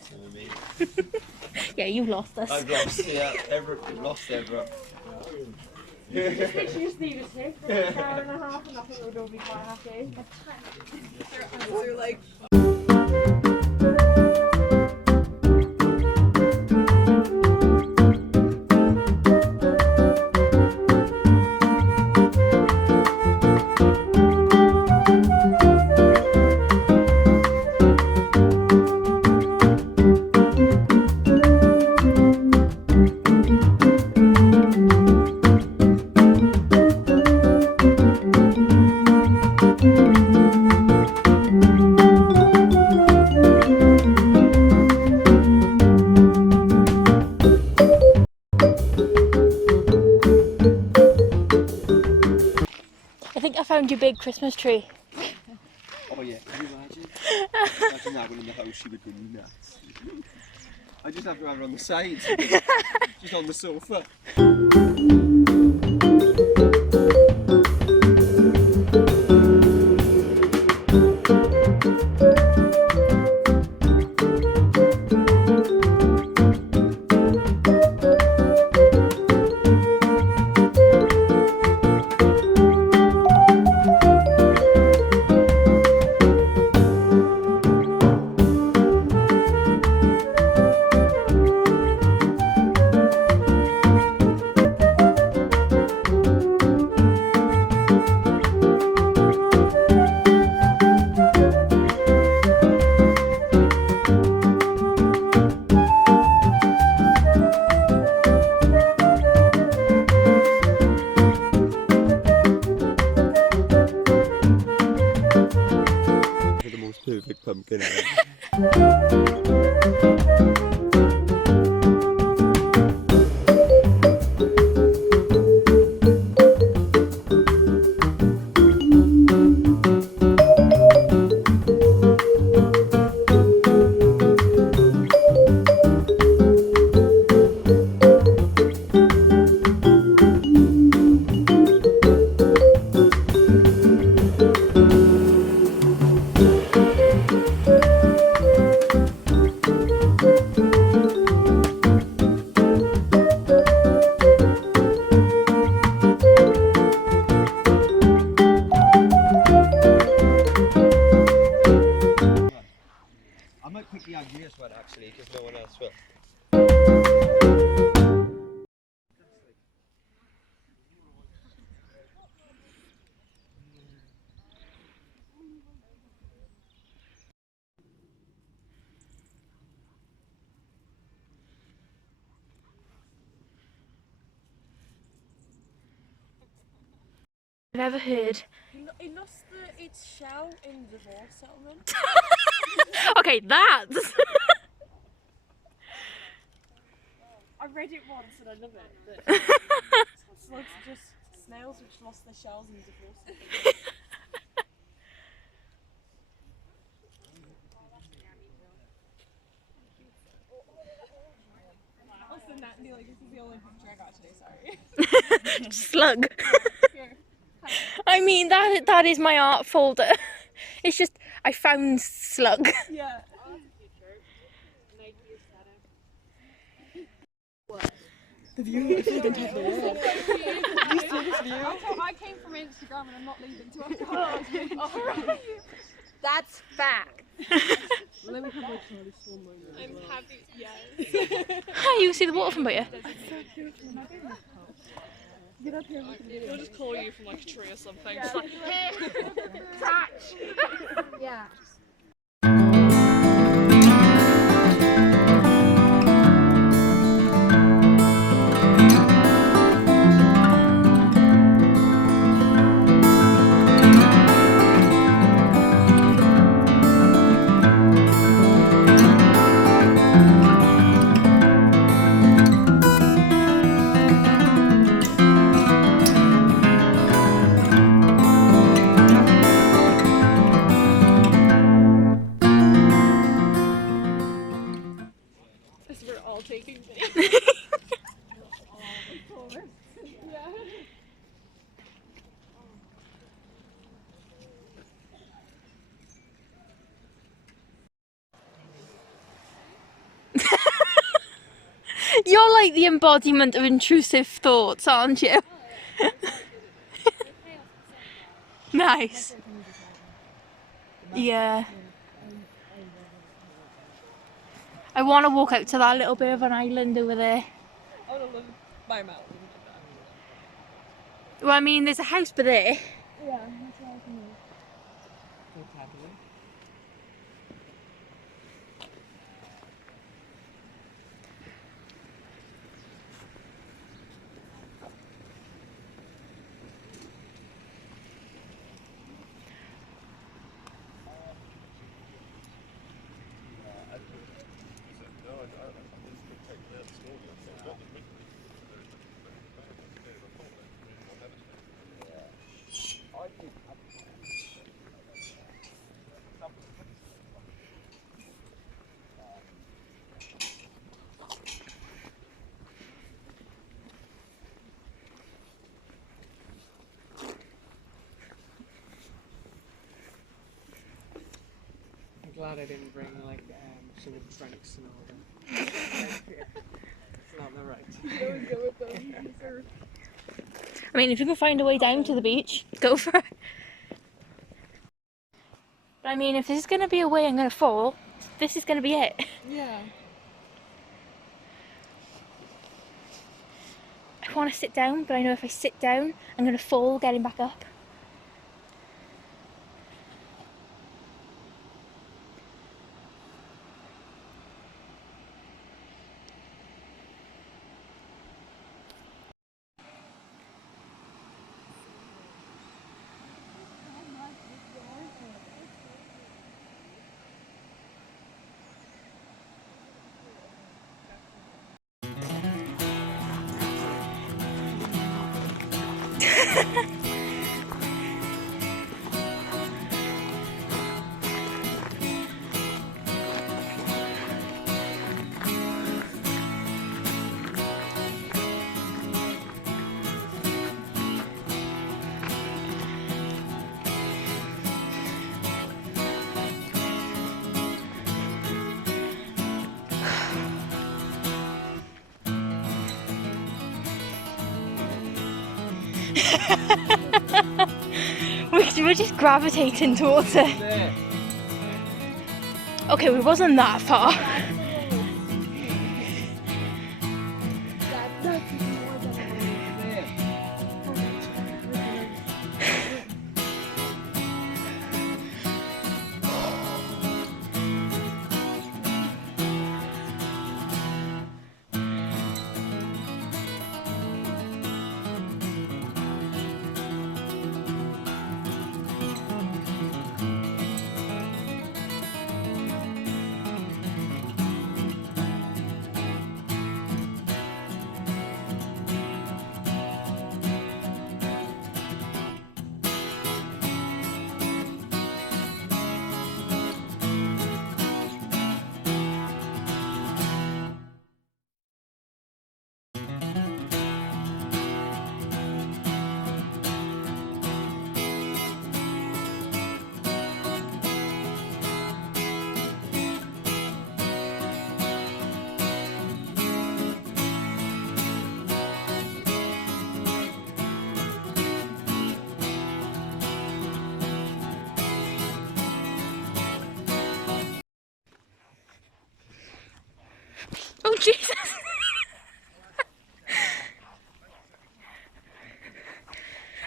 that's what I mean. Yeah, you've lost us. I've lost, yeah, we've lost everyone. You just need a tip for like an hour and a half and I think we'd all be quite happy. So like... I think I found your big Christmas tree. Oh yeah, can you imagine? Imagine that one in the house, she would go nuts. I just have to have her on the side. Just on the sofa. Perfect pumpkin. I might pick the ugliest one actually, because no one else will. I've ever heard. It lost its shell in the divorce settlement. Okay, that's. I read it once and I love it. That slugs are just snails which lost their shells in the divorce settlement. I'll send that and be like, this is the only picture I got today, sorry. Slug. Here. I mean, that is my art folder. It's just, I found slug. Yeah. The view, I feel like I'm top of the world. You see this view? I came from Instagram and I'm not leaving till I've got it. That's fact. Let me have my Charlie Swan moment. I'm happy, yes. Hi, you can see the water from better. Get up here, look at They'll just call you from like a tree or something. Yeah. Just like, hey, touch! Yeah. taking me. Yeah. like the embodiment of intrusive thoughts, aren't you? Nice. Yeah. I want to walk out to that little bit of an island over there. I want to live by a mountain like that. Well, I mean, there's a house by there. Yeah, that's what I can do. I'm glad I didn't bring like some drinks and all that. It's not the right. I mean, if you can find a way down to the beach, go for it. But I mean, if this is going to be a way I'm going to fall, this is going to be it. Yeah. I want to sit down, but I know if I sit down, I'm going to fall getting back up. We're just gravitating towards it. Okay, we wasn't that far. Oh Jesus!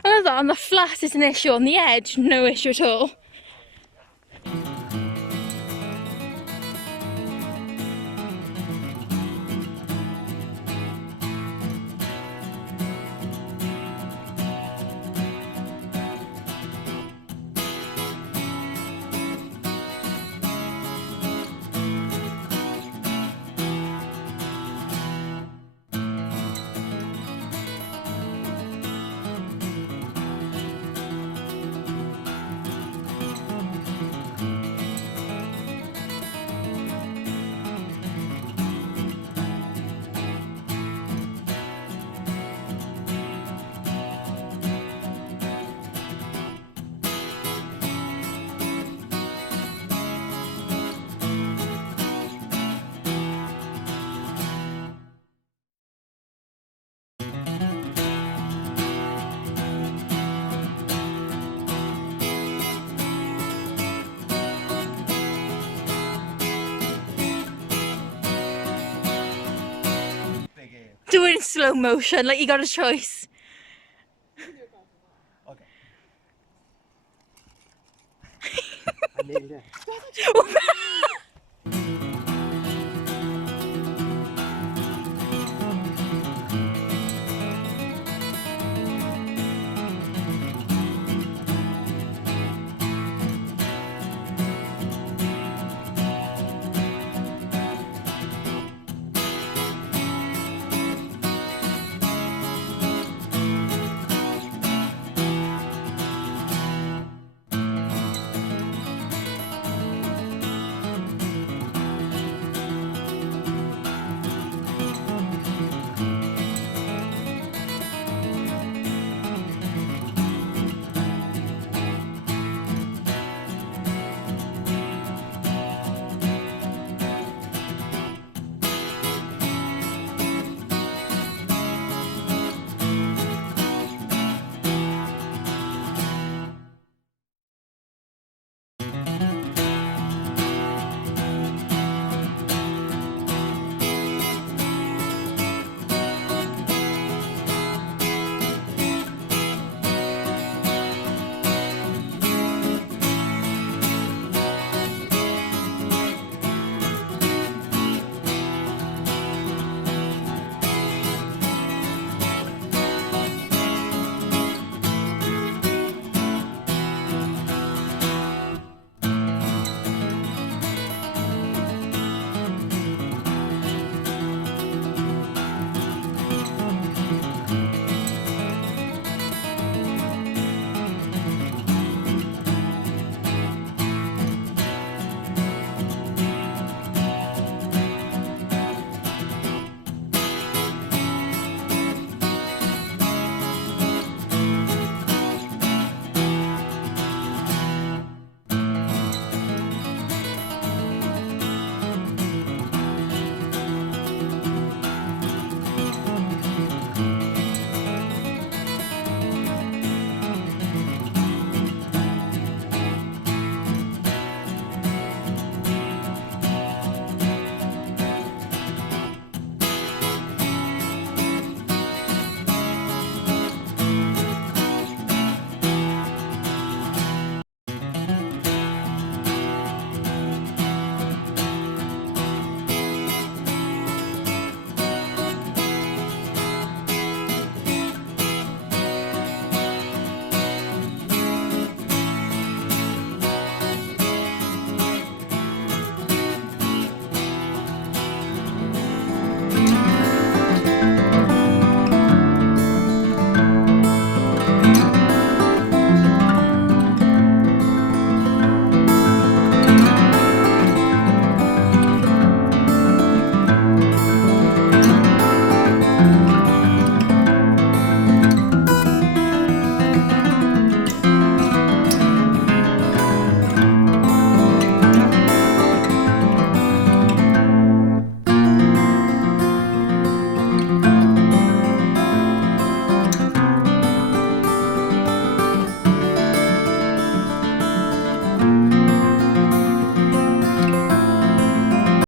I love that on the flat is an issue, on the edge, no issue at all. slow motion, like you got a choice. Okay. I nailed it.